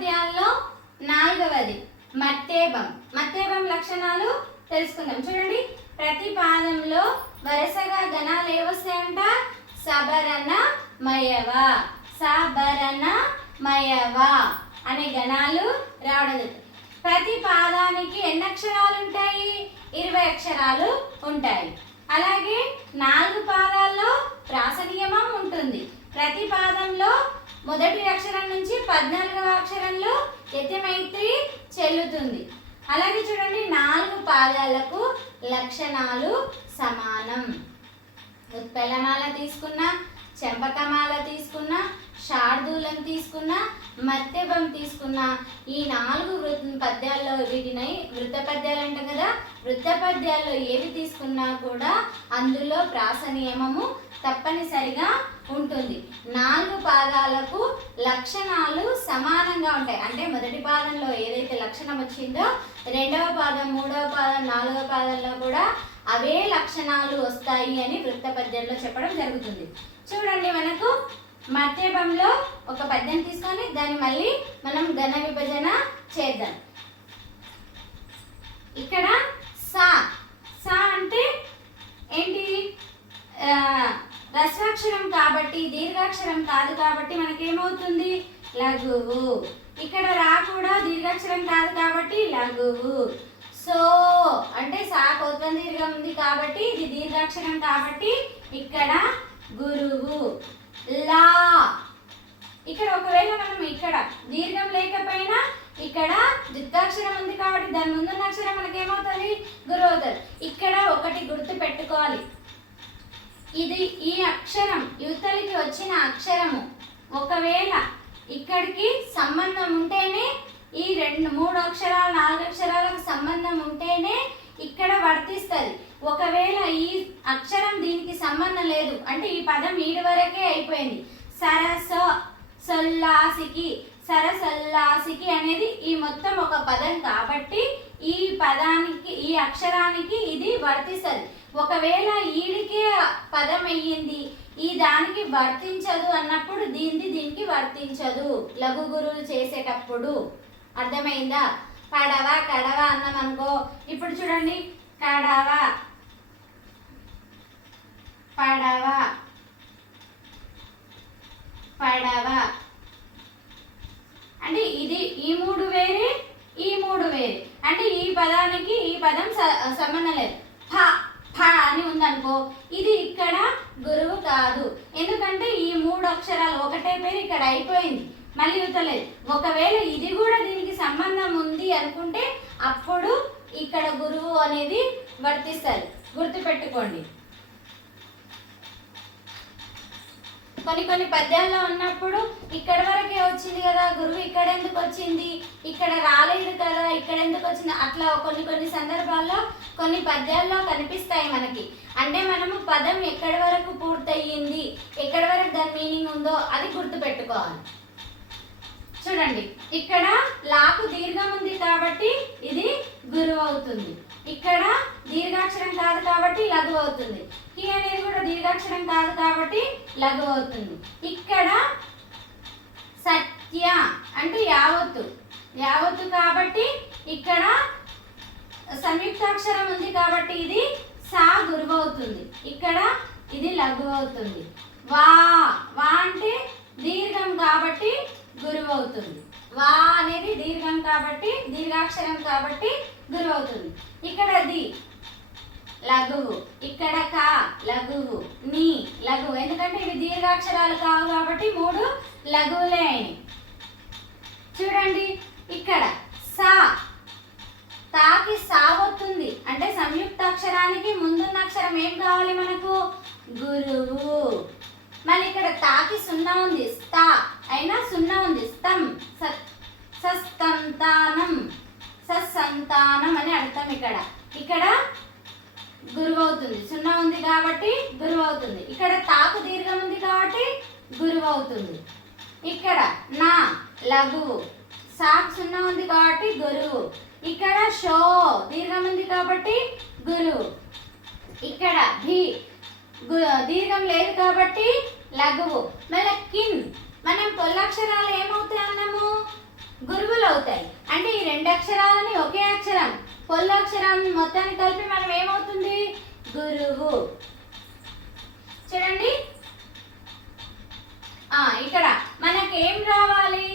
పద్యాల్లో 4వది మత్తేబం. మత్తేబం లక్షణాలు తెలుసుకుందాం. చూడండి, ప్రతి పాదంలో వరుసగా గణాలు ఏవొస్తాయంట? సబరణ మయవ, సబరణ మయవ అనే గణాలు రావడం. ప్రతి పాదానికి ఎన్ని అక్షరాలు ఉంటాయి? 20 అక్షరాలు ఉంటాయి. అలాగే 4 పాదాల్లో ప్రాస నియమం ఉంటుంది. ప్రతి పాదంలో మొదటి అక్షరం నుంచి 14వ అక్షరంలో యతిమైత్రి చెల్లుతుంది. అలాగే చూడండి, 4 పాదాలకు లక్షణాలు సమానం. ఉత్పలమాల తీసుకున్నా, చెంపకమాల తీసుకున్నా, శార్దూలం తీసుకున్నా, మత్తెబం తీసుకున్నా, ఈ 4 పద్యాల్లో వీటిని వృత్త పద్యాలు అంటాం కదా. వృత్త పద్యాల్లో ఏవి తీసుకున్నా కూడా అందులో ప్రాస నియమము తప్పనిసరిగా ఉంటుంది. 4 పాదాలకు లక్షణాలు సమానంగా ఉంటాయి. అంటే మొదటి పాదంలో ఏదైతే లక్షణం వచ్చిందో 2వ పాదం, 3వ పాదం, 4వ పాదంలో కూడా అవే లక్షణాలు వస్తాయి అని వృత్త పద్యంలో చెప్పడం జరుగుతుంది. చూడండి, మనకు మత్తేబంలో ఒక పద్యం తీసుకొని దాన్ని మళ్ళీ మనం ఘన విభజన చేద్దాం. ఇక్కడ సా, సా అంటే ఏంటి? రస్వాక్షరం కాబట్టి, దీర్ఘాక్షరం కాదు కాబట్టి మనకేమవుతుంది? లఘువు. ఇక్కడ రా కూడా దీర్ఘాక్షరం కాదు కాబట్టి లఘువు. సో అంటే సా కోత్వం దీర్ఘం ఉంది కాబట్టి ఇది దీర్ఘాక్షరం కాబట్టి ఇక్కడ గురువు. లా, ఇక్కడ ఒకవేళ మనం ఇక్కడ దీర్ఘం లేకపోయినా ఇక్కడ ద్విత్వాక్షరం ఉంది కాబట్టి దాని ముందున్న అక్షరం మనకేమవుతుంది? గురువు అవుతుంది. ఇక్కడ ఒకటి గుర్తు పెట్టుకోవాలి, ఇది ఈ అక్షరం యువతలికి వచ్చిన అక్షరము ఒకవేళ ఇక్కడికి సంబంధం ఉంటేనే, ఈ 2, 3 అక్షరాలు 4 అక్షరాలకు సంబంధం ఉంటేనే ఇక్కడ వర్తిస్తుంది. ఒకవేళ ఈ అక్షరం దీనికి సంబంధం లేదు అంటే ఈ పదం ఈడు వరకే అయిపోయింది. సరస సొల్లాసికి, సరసొల్లాసికి అనేది ఈ మొత్తం ఒక పదం కాబట్టి ఈ పదానికి, ఈ అక్షరానికి ఇది వర్తిస్తుంది. ఒకవేళ ఈడికే పదం అయ్యింది, ఈ దానికి వర్తించదు అన్నప్పుడు దీనికి వర్తించదు లఘు గురువులు చేసేటప్పుడు. అర్థమైందా? పడవ, కడవ అన్నాం అనుకో. ఇప్పుడు చూడండి, కడవ, పడవ, పడవ అంటే ఇది ఈ 3 వేరే, ఈ 3 వేరే. అంటే ఈ పదానికి ఈ పదం సంబంధం లేదు. ఫ, ఫ అని ఉందనుకో, ఇది ఇక్కడ గురువు కాదు. ఎందుకంటే ఈ 3 అక్షరాలు ఒకటే పేరు ఇక్కడ అయిపోయింది, మళ్ళీ ఇవ్వలేదు. ఒకవేళ ఇది కూడా దీనికి సంబంధం ఉంది అనుకుంటే అప్పుడు ఇక్కడ గురువు అనేది వర్తిస్తారు. గుర్తుపెట్టుకోండి. కొన్ని పద్యాల్లో ఉన్నప్పుడు ఇక్కడ వరకే వచ్చింది కదా గురువు, ఇక్కడ ఎందుకు వచ్చింది, ఇక్కడ రాలేదు కదా, ఇక్కడ ఎందుకు వచ్చింది, అట్లా కొన్ని సందర్భాల్లో కొన్ని పద్యాల్లో కనిపిస్తాయి మనకి. అంటే మనము పదం ఎక్కడి వరకు పూర్తయింది, ఎక్కడి వరకు దాని మీనింగ్ ఉందో అది గుర్తుపెట్టుకోవాలి. చూడండి, ఇక్కడ లాకు దీర్ఘం ఉంది కాబట్టి ఇది గురువు అవుతుంది. ఇక్కడ దీర్ఘాక్షరం కాదు కాబట్టి లఘు అవుతుంది. కి అనేది కూడా దీర్ఘాక్షరం కాదు కాబట్టి లఘు అవుతుంది. ఇక్కడ సత్య అంటే యావత్తు, యావత్తు కాబట్టి ఇక్కడ సంయుక్తాక్షరం ఉంది కాబట్టి ఇది సా గురువు అవుతుంది. ఇక్కడ ఇది లఘు అవుతుంది. వా, వా అంటే దీర్ఘం కాబట్టి గురువు అవుతుంది. వా అనేది దీర్ఘం కాబట్టి, దీర్ఘాక్షరం కాబట్టి గురువు అవుతుంది. ఇక్కడ ది లఘువు, ఇక్కడ కా లఘువు, నీ లఘువు. ఎందుకంటే ఇవి దీర్ఘాక్షరాలు కావు కాబట్టి 3 లఘువులే అయినాయి. చూడండి, ఇక్కడ సా, తాకి సా వస్తుంది అంటే సంయుక్తాక్షరానికి ముందున్న అక్షరం ఏం కావాలి మనకు? గురువు. మళ్ళీ ఇక్కడ తాకి 0 ఉంది, స్థా అయినా 0 ఉంది, స్తం, సస్తంతానం, సస్సంతానం అని అర్థం. ఇక్కడ గురువు అవుతుంది, 0 ఉంది కాబట్టి గురువు అవుతుంది. ఇక్కడ తాకు దీర్ఘం ఉంది కాబట్టి గురువు అవుతుంది. ఇక్కడ నా లఘువు, సాకు 0 ఉంది కాబట్టి గురువు. ఇక్కడ షో దీర్ఘం ఉంది కాబట్టి గురువు. ఇక్కడ భి దీర్ఘం లేదు కాబట్టి లఘువు. మళ్ళీ కిన్ మనం పొల్లక్షరాలు ఏమవుతాయి అన్నాము? గురువులు అవుతాయి. అంటే ఈ రెండు అక్షరాలని ఒకే అక్షరం పొల్లు అక్షరం మొత్తాన్ని కలిపి మనం ఏమవుతుంది గురువు. చూడండి ఇక్కడ మనకి ఏం రావాలి,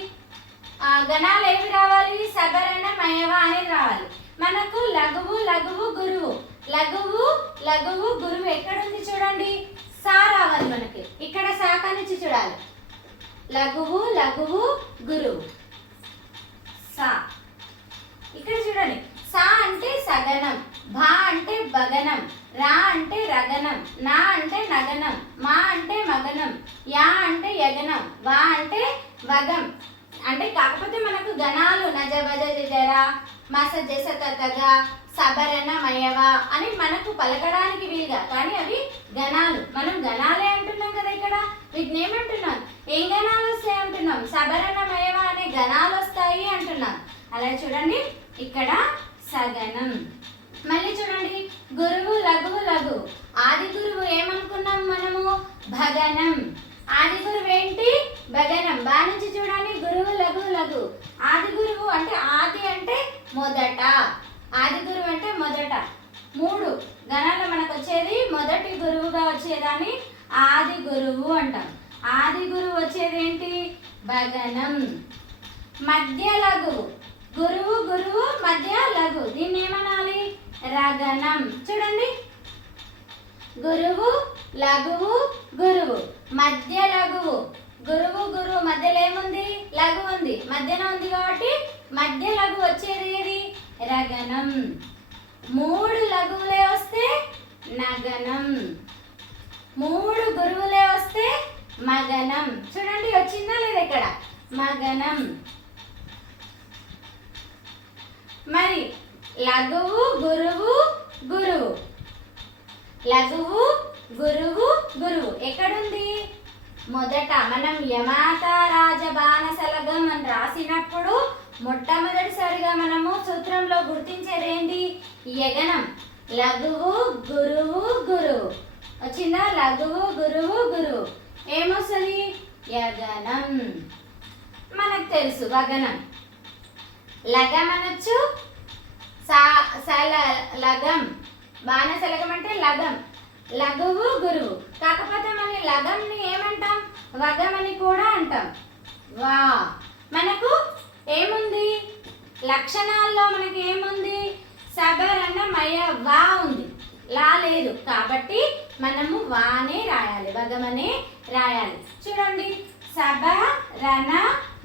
గణాలు ఏమి రావాలి, సబరణ మయవ అనేది రావాలి. మనకు లఘువు లఘువు గురువు, లఘువు లఘువు గురువు ఎక్కడుంది చూడండి, సా రావాలి మనకి. ఇక్కడ శాఖ నుంచి చూడాలి, లఘువు లఘువు గురువు సా. ఇక్కడ చూడండి, సా అంటే సగనం, భా అంటే భగనం, రా అంటే రగనం, నా అంటే నగనం, మా అంటే మగనం, యా అంటే యగనం, వా అంటే వగం. అంటే కాకపోతే మనకు గణాలు నజ భజ జర మస జస తతగా సబరణ మయవ అని మనకు పలకడానికి వీలుగా, కానీ అవి గణాలు. మనం గణాలే అంటున్నాం కదా, ఇక్కడ వీటిని ఏమంటున్నాం, ఏం గణాలు వస్తాయి అంటున్నాం, సబరణ మయవ అనే గణాలు వస్తాయి అంటున్నాం. అలా చూడండి ఇక్కడ సగనం. మళ్ళీ చూడండి గురువు లఘువు లఘువు, ఆది గురువు ఏమనుకున్నాం మనము భగనం, ఆది గురువు ఏంటి భగనం. బా నుంచి చూడండి గురువు లఘువు లఘువు, ఆది గురువు అంటే ఆది అంటే మొదట, ఆది గురువు అంటే మొదట. మూడు గణాల్లో మనకు వచ్చేది మొదటి గురువుగా వచ్చేదాన్ని ఆది గురువు అంటాం. ఆది గురువు వచ్చేది ఏంటి భగనం. మధ్య లఘువు, గురువు గురువు మధ్య లఘు, దీన్ని ఏమనాలి రగనం. చూడండి గురువు లఘువు గురువు మధ్య లఘువు, గురువు గురువు మధ్యలో ఏముంది లఘు ఉంది, మధ్యన ఉంది కాబట్టి మధ్య లఘు వచ్చేది ఏది రగనం. మూడు లఘువులే వస్తే నగనం, మూడు గురువులే వస్తే మగనం. చూడండి వచ్చిందా లేదా ఇక్కడ మగనం. మరి లఘువు గురువు గురువు, లఘువు గురువు గురువు ఎక్కడుంది మొదట. మనం యమాత రాజబాణసలగం అని రాసినప్పుడు మొట్టమొదటిసారిగా మనము సూత్రంలో గుర్తించేది ఏంటి యగనం. లఘువు గురువు గురువు వచ్చిందా, లఘువు గురువు గురువు ఏమొస్తుంది యగనం. మనకు తెలుసు వగనం, లగం అనొచ్చు, లగం బాణసలగం అంటే లగం, లఘువు గురువు. కాకపోతే మన లగంని ఏమంటాం వగం అని కూడా అంటాం. వా మనకు ఏముంది లక్షణాల్లో మనకి ఏముంది సబరణ మయ వా ఉంది, లా లేదు కాబట్టి మనము వానే రాయాలి, వగమనే రాయాలి. చూడండి సబరణ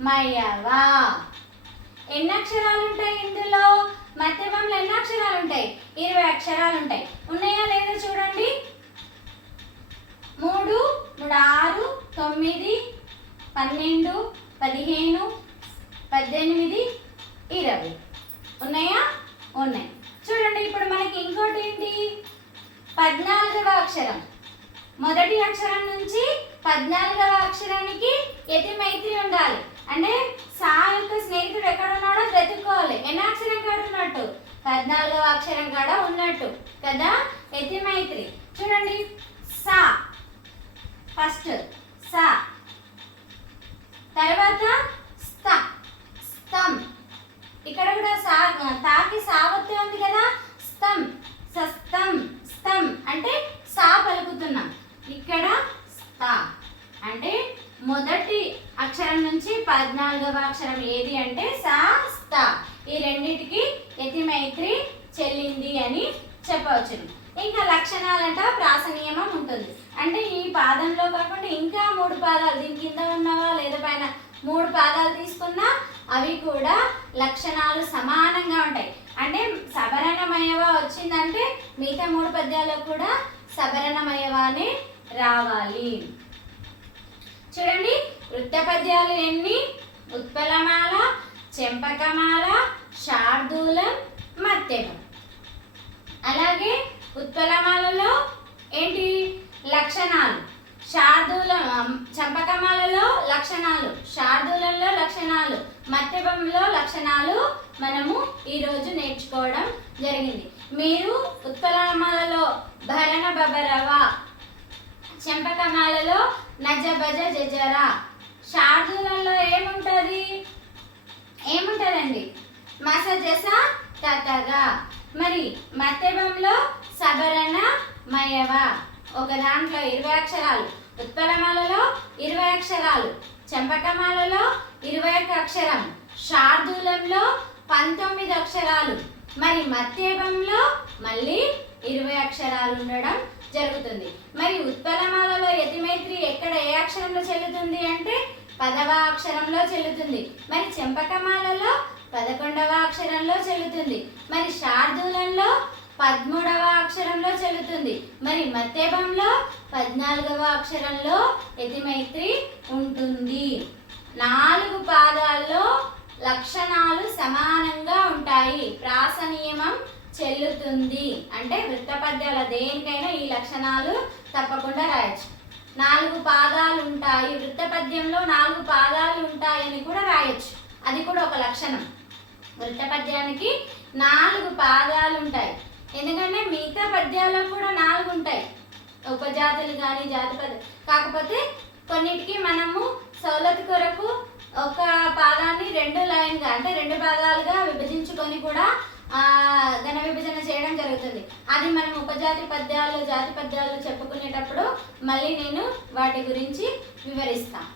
మయవా. ఎన్ని అక్షరాలు ఉంటాయి ఇందులో, మధ్యమంలో ఎన్ని అక్షరాలు ఉంటాయి 20 అక్షరాలు ఉంటాయి. ఉన్నాయా లేదా చూడండి, 3 3 6 9 12 15 18 20 ఉన్నాయా, ఉన్నాయి. చూడండి ఇప్పుడు మనకి ఇంకోటి ఏంటి 14వ అక్షరం, మొదటి అక్షరం నుంచి 14వ అక్షరానికి యతి మైత్రి ఉండాలి. అంటే సా యొక్క స్నేహితుడు ఎక్కడ ఉన్నాడో వెతుక్కోవాలి. ఎన్ని అక్షరం కాడ ఉన్నట్టు 14వ అక్షరం కాడ ఉన్నట్టు కదా యతి మైత్రి. చూడండి సా ఫస్ట్ సా, తర్వాత స్థ స్థం, ఇక్కడ కూడా సా తాకి సావత్తే ఉంది కదా స్థం సస్తం స్థం అంటే సా పలుకుతున్నాం. ఇక్కడ స్థ అంటే మొదటి అక్షరం నుంచి 14వ అక్షరం ఏది అంటే సా స్థ. ఈ రెండింటికి యతి మైత్రి చెల్లింది అని చెప్పవచ్చు. ఇంకా లక్షణాలంట ప్రాస నియమం ఉంటుంది. అంటే ఈ పాదంలో కాకుండా ఇంకా 3 పాదాలు దీని కింద ఉన్నవా లేదా పైన 3 పాదాలు తీసుకున్నా అవి కూడా లక్షణాలు సమానంగా ఉంటాయి. అంటే సబరణమయవ వచ్చిందంటే మిగతా 3 పద్యాల్లో కూడా సబరణమయవానే రావాలి. చూడండి వృత్త పద్యాలు ఎన్ని, ఉత్పలమాల, చెంపకమాల, శార్దూలం, మత్తెవం. అలాగే ఉత్పలమాలలో ఏంటి లక్షణాలు, శార్దూలం చంపకమాలలో లక్షణాలు, శార్దూలంలో లక్షణాలు, మత్తెవంలో లక్షణాలు మనము ఈరోజు నేర్చుకోవడం జరిగింది. మీరు ఉత్పలమాలలో భరణ బబరవ, చెంపకమాలలో నజ భజ జజర, శార్దూలంలో ఏముంటుంది ఏముంటుందండి? మసజస తతగా. మరి మత్తెబంలో సబరణ మయవ. ఒక దాంట్లో 20 అక్షరాలు, ఉత్పలమాలలో 20 అక్షరాలు, చంపకమాలలో 21 అక్షరం, శార్దూలంలో 19 అక్షరాలు, మరి మత్తేబంలో మళ్ళీ 20 అక్షరాలు ఉండడం జరుగుతుంది. మరి ఉత్పలమాలలో యతిమైత్రి ఎక్కడ ఏ అక్షరంలో చెల్లుతుంది అంటే 10వ అక్షరంలో చెల్లుతుంది. మరి చెంపకమాలలో 11వ అక్షరంలో చెల్లుతుంది. మరి శార్దూలంలో 13వ అక్షరంలో చెల్లుతుంది. మరి మత్తేబంలో 14వ అక్షరంలో యతిమైత్రి ఉంటుంది. 4 పాదాల్లో లక్షణాలు సమానంగా ఉంటాయి. ప్రాస నియమం చెల్లుతుంది అంటే వృత్త పద్యాల దేనికైనా ఈ లక్షణాలు తప్పకుండా రాయొచ్చు. 4 పాదాలు ఉంటాయి, వృత్త పద్యంలో 4 పాదాలు ఉంటాయని కూడా రాయొచ్చు. అది కూడా ఒక లక్షణం. వృత్త పద్యానికి 4 పాదాలు ఉంటాయి. ఎందుకంటే మిగతా పద్యాల్లో కూడా 4 ఉంటాయి, ఉపజాతులు కానీ జాతి పద్యం. కాకపోతే కొన్నిటికి మనము సౌలతి కొరకు ఒక పాదాన్ని 2 లైన్గా అంటే 2 పాదాలుగా విభజించుకొని కూడా ఘన విభజన చేయడం జరుగుతుంది. అది మనం ఉపజాతి పద్యాలు జాతి పద్యాలు చెప్పుకునేటప్పుడు మళ్ళీ నేను వాటి గురించి వివరిస్తాను.